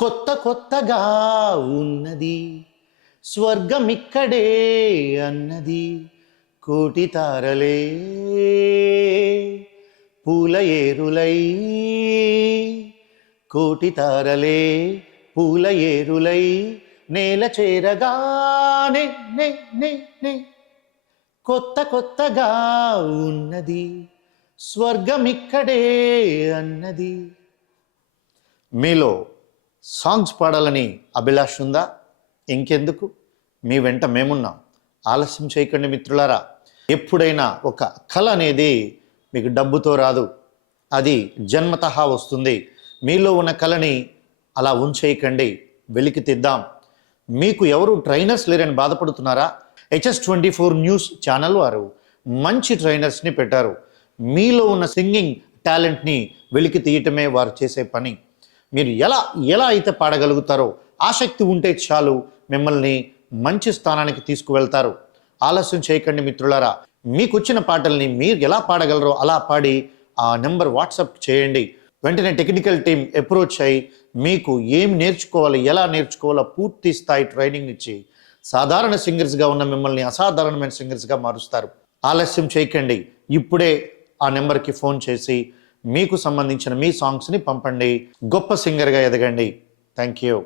కొత్త కొత్తగా ఉన్నది. స్వర్గమిక్కడే అన్నది. కోటి తారలే పూల ఏరులై. కోటి తారలే పూల ఏరులై. నేల చేరగానే కొత్త కొత్తగా ఉన్నది. స్వర్గమిక్కడే అన్నది. మీలో సాంగ్స్ పాడాలని అభిలాష ఉందా ఇంకెందుకు? మీ వెంట మేమున్నాం. ఆలస్యం చేయకండి మిత్రులారా. ఎప్పుడైనా ఒక కళ అనేది మీకు డబ్బుతో రాదు. అది జన్మతః వస్తుంది. మీలో ఉన్న కళని అలా ఉంచేయకండి. వెలికి తిద్దాం. మీకు ఎవరు ట్రైనర్స్ లేరని బాధపడుతున్నారా? HS twenty four news channel వారు మంచి ట్రైనర్స్ని పెట్టారు. మీలో ఉన్న సింగింగ్ టాలెంట్ని వెలికి తీయటమే వారు చేసే పని. మీరు ఎలా ఎలా అయితే పాడగలుగుతారో ఆసక్తి ఉంటే చాలు మిమ్మల్ని మంచి స్థానానికి తీసుకువెళ్తారు. ఆలస్యం చేయకండి మిత్రులారా. మీకు వచ్చిన పాటల్ని మీరు ఎలా పాడగలరో అలా పాడి ఆ నెంబర్ వాట్సాప్ చేయండి. వెంటనే టెక్నికల్ టీం అప్రోచ్ అయ్యి మీకు ఏం నేర్చుకోవాలి ఎలా నేర్చుకోవాలో పూర్తి స్థాయి ట్రైనింగ్ ఇచ్చి సాధారణ సింగర్స్గా ఉన్న మిమ్మల్ని అసాధారణమైన సింగర్స్గా మారుస్తారు. ఆలస్యం చేయకండి. ఇప్పుడే ఆ నెంబర్కి ఫోన్ చేసి మీకు సంబంధించిన మీ సాంగ్స్ని పంపండి. గొప్ప సింగర్గా ఎదగండి. Thank you